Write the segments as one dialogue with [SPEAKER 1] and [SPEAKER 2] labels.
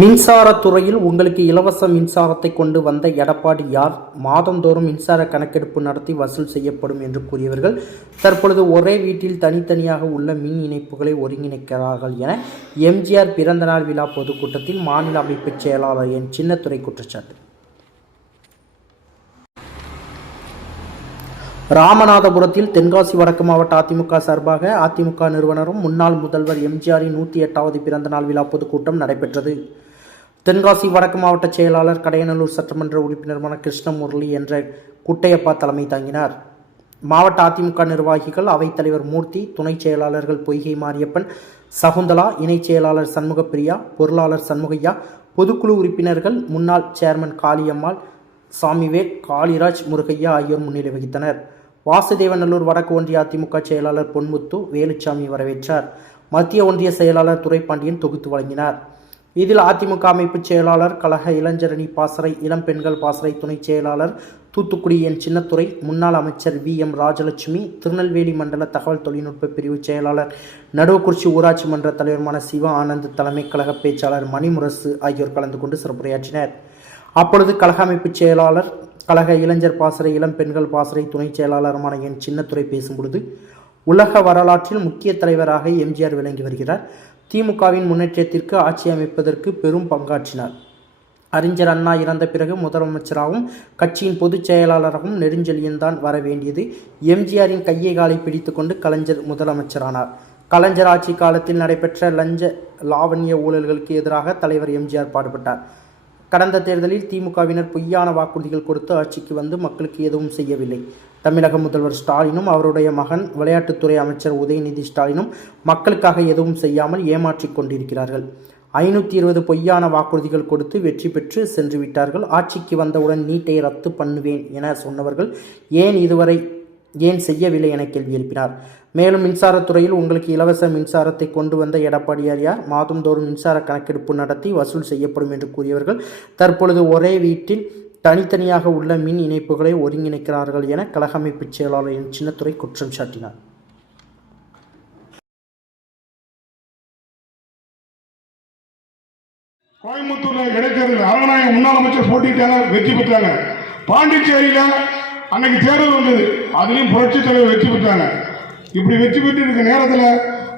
[SPEAKER 1] மின்சாரத்துறையில் உங்களுக்கு இலவச மின்சாரத்தை கொண்டு வந்த எடப்பாடி யார்? மாதந்தோறும் மின்சார கணக்கெடுப்பு நடத்தி வசூல் செய்யப்படும் என்று கூறியவர்கள் தற்பொழுது ஒரே வீட்டில் தனித்தனியாக உள்ள மின் இணைப்புகளை ஒருங்கிணைக்கிறார்கள் என எம்ஜிஆர் பிறந்தநாள் விழா பொதுக்கூட்டத்தில் மாநில அமைப்புச் செயலாளர் என். சின்னத்துறை குற்றச்சாட்டு. ராமநாதபுரத்தில் தென்காசி வடக்கு மாவட்ட அதிமுக சார்பாக அதிமுக நிறுவனரும் முன்னாள் முதல்வர் எம்ஜிஆரின் நூற்றி எட்டாவது பிறந்தநாள் விழா பொதுக்கூட்டம் நடைபெற்றது. தென்காசி வடக்கு மாவட்ட செயலாளர் கடையநல்லூர் சட்டமன்ற உறுப்பினருமான கிருஷ்ணமுரளி என்ற குட்டையப்பா தலைமை தாங்கினார். மாவட்ட அதிமுக நிர்வாகிகள் அவைத்தலைவர் மூர்த்தி துணைச் செயலாளர்கள் பொய்கை மாரியப்பன் சகுந்தலா இணைச் செயலாளர் சண்முகப்பிரியா பொருளாளர் சண்முகையா பொதுக்குழு உறுப்பினர்கள் முன்னாள் சேர்மன் காளியம்மாள் சாமிவேல் காளிராஜ் முருகையா ஆகியோர் முன்னிலை வகித்தனர். வாசுதேவநல்லூர் வடக்கு ஒன்றிய அதிமுக செயலாளர் பொன்முத்து வேலுச்சாமி வரவேற்றார். மத்திய ஒன்றிய செயலாளர் துரைப்பாண்டியன் தொகுத்து வழங்கினார். இதில் அதிமுக அமைப்பு செயலாளர் கழக இளைஞரணி பாசறை இளம் பெண்கள் பாசறை துணைச் செயலாளர் தூத்துக்குடி என். சின்னத்துறை முன்னாள் அமைச்சர் வி. எம். ராஜலட்சுமி திருநெல்வேலி மண்டல தகவல் தொழில்நுட்ப பிரிவு செயலாளர் நடுவக்குறிச்சி ஊராட்சி மன்ற தலைவருமான சிவா ஆனந்த் தலைமை கழக பேச்சாளர் மணிமுரசு ஆகியோர் கலந்து கொண்டு சிறப்புரையாற்றினர். அப்பொழுது கழக அமைப்பு செயலாளர் கழக இளைஞர் பாசறை இளம் பெண்கள் பாசறை துணைச் செயலாளருமான என். சின்னத்துறை பேசும்பொழுது உலக வரலாற்றில் முக்கிய தலைவராக எம்ஜிஆர் விளங்கி வருகிறார். திமுகவின் முன்னேற்றத்திற்கு ஆட்சி அமைப்பதற்கு பெரும் பங்காற்றினார். அறிஞர் அண்ணா இறந்த பிறகு முதலமைச்சராகவும் கட்சியின் பொதுச் செயலாளராகவும் நெடுஞ்செழியன்தான் வர வேண்டியது எம்ஜிஆரின் கையை காலை பிடித்துக்கொண்டு கலைஞர் முதலமைச்சரானார். கலைஞர் ஆட்சி காலத்தில் நடைபெற்ற லஞ்ச லாவண்ய ஊழல்களுக்கு எதிராக தலைவர் எம்ஜிஆர் பாடுபட்டார். கடந்த தேர்தலில் திமுகவினர் பொய்யான வாக்குறுதிகள் கொடுத்து ஆட்சிக்கு வந்து மக்களுக்கு எதுவும் செய்யவில்லை. தமிழக முதல்வர் ஸ்டாலினும் அவருடைய மகன் விளையாட்டுத்துறை அமைச்சர் உதயநிதி ஸ்டாலினும் மக்களுக்காக எதுவும் செய்யாமல் ஏமாற்றிக் கொண்டிருக்கிறார்கள். ஐநூற்றி இருபது பொய்யான வாக்குறுதிகள் கொடுத்து வெற்றி பெற்று சென்று விட்டார்கள். ஆட்சிக்கு வந்தவுடன் நீட்டை ரத்து பண்ணுவேன் என சொன்னவர்கள் ஏன் இதுவரை ஏன் செய்யவில்லை என கேள்வி எழுப்பினார். மேலும் மின்சாரத்துறையில் உங்களுக்கு இலவச மின்சாரத்தை கொண்டு வந்த எடப்பாடியார் யார்? மாதந்தோறும் மின்சார கணக்கெடுப்பு நடத்தி வசூல் செய்யப்படும் என்று கூறியவர்கள் தற்பொழுது ஒரே வீட்டில் தனித்தனியாக உள்ள மின் இணைப்புகளை ஒருங்கிணைக்கிறார்கள் என கழக செயலாளர் என் சின்னத்துறை குற்றம் சாட்டினார்.
[SPEAKER 2] கோயம்புத்தூர்ல இடைத்தேர்தல் அரவணாயம் முன்னாள் அமைச்சர் போட்டிட்டாங்க வெற்றி பெற்றாங்க. பாண்டிச்சேரியில அன்னைக்கு தேர்தல் வந்தது. அதுலயும் புரட்சி தலைவர் வெற்றி பெற்றாங்க. இப்படி வெற்றி பெற்று இருக்க நேரத்தில்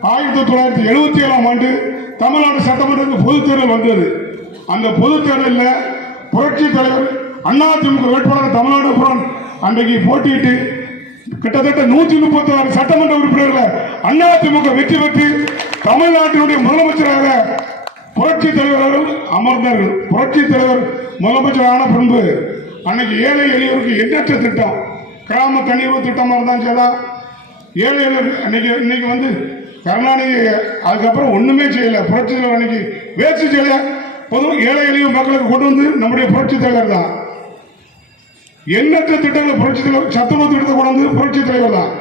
[SPEAKER 2] ஆயிரத்தி தொள்ளாயிரத்தி எழுபத்தி ஏழாம் ஆண்டு தமிழ்நாடு சட்டமன்றத்துக்கு பொதுத் தேர்தல் வந்தது. அந்த பொதுத் தேர்தலில் புரட்சி தலைவர் அதிமுக வேட்பாளர் தமிழ்நாடு புறம் அன்றைக்கு போட்டியிட்டு கிட்டத்தட்ட நூத்தி முப்பத்தி ஆறு சட்டமன்ற உறுப்பினர்கள் அதிமுக வெற்றி பெற்று தமிழ்நாட்டினுடைய முதலமைச்சராக புரட்சி தலைவர்கள் அமர்ந்தார்கள். புரட்சி தலைவர் முதலமைச்சர் ஆன பின்பு அன்னைக்கு ஏழை எளியவருக்கு எண்ணற்ற திட்டம் கிராம தண்ணீர் திட்டமாக இருந்தாலும் சரி ஏழை எளியோர் அன்னைக்கு இன்னைக்கு வந்து கருணாநிதி அதுக்கப்புறம் ஒண்ணுமே செய்யல. புரட்சி தலைவர் அன்னைக்கு வேஸ்ட் செய்யல. பொதுவாக ஏழை எளிய மக்களுக்கு கொண்டு வந்து நம்முடைய புரட்சி தலைவர் தான். எண்ணற்ற திட்டங்கள் புரட்சி தலைவர் சத்துணவு திட்டத்தை கொண்டு வந்து புரட்சி தலைவர் தான்.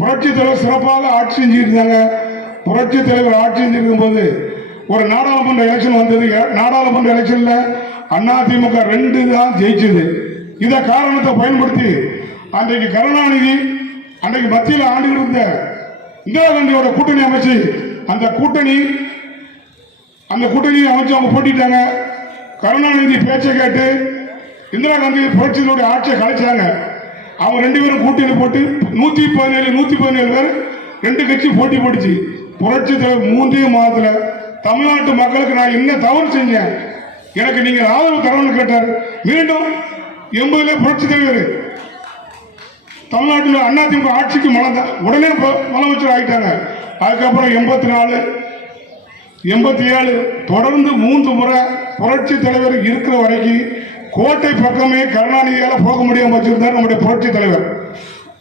[SPEAKER 2] புரட்சி தலைவர் சிறப்பாக ஆட்சி செஞ்சிருந்தாங்க. புரட்சி தலைவர் ஆட்சி செஞ்சிருக்கும் போது ஒரு நாடாளுமன்ற எலெக்ஷன் வந்தது. நாடாளுமன்ற எலெக்ஷன்ல அதிமுக ரெண்டு தான் ஜெயிச்சது. இத காரணத்தை பயன்படுத்தி அன்றைக்கு கருணாநிதி அன்றைக்கு மத்தியில் ஆண்டு இருந்த இந்திரா காந்தியோட கூட்டணி அமைச்சு அந்த கூட்டணி அந்த கூட்டணியை அமைச்சு அவங்க போட்டிட்டாங்க. கருணாநிதி பேச்சை கேட்டு இந்திரா காந்தி புரட்சியினுடைய ஆட்சியை கலைச்சாங்க. அவங்க ரெண்டு பேரும் கூட்டணி போட்டு நூத்தி பதினேழு நூத்தி பதினேழு பேர் ரெண்டு கட்சி போட்டி போட்டுச்சு. புரட்சி தலைவர் மூன்றே மாதத்துல தமிழ்நாட்டு மக்களுக்கு நான் என்ன தவறு செஞ்சேன்? எனக்கு நீங்க ஆதரவு தரணும்னு கேட்டார். மீண்டும் எண்பதுல புரட்சி தலைவர். தமிழ்நாட்டில் அதிமுக ஆட்சிக்கு மலர்ந்த உடனே முதலமைச்சர் ஆகிட்டாங்க அதுக்கப்புறம் எண்பத்தி நாலு எண்பத்தி ஏழு தொடர்ந்து மூன்று முறை புரட்சி தலைவர் இருக்கிற வரைக்கும் கோட்டை பக்கமே கருணாநிதியால போக முடியாம வச்சிருந்தார் நம்முடைய புரட்சி தலைவர்.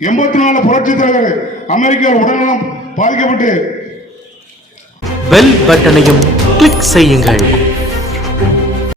[SPEAKER 2] எண்பத்தி நாலு புரட்சி தலைவர் அமெரிக்கா உடல்நலம் பாதிக்கப்பட்டு.
[SPEAKER 3] பெல் பட்டனையும் கிளிக் செய்யுங்கள்.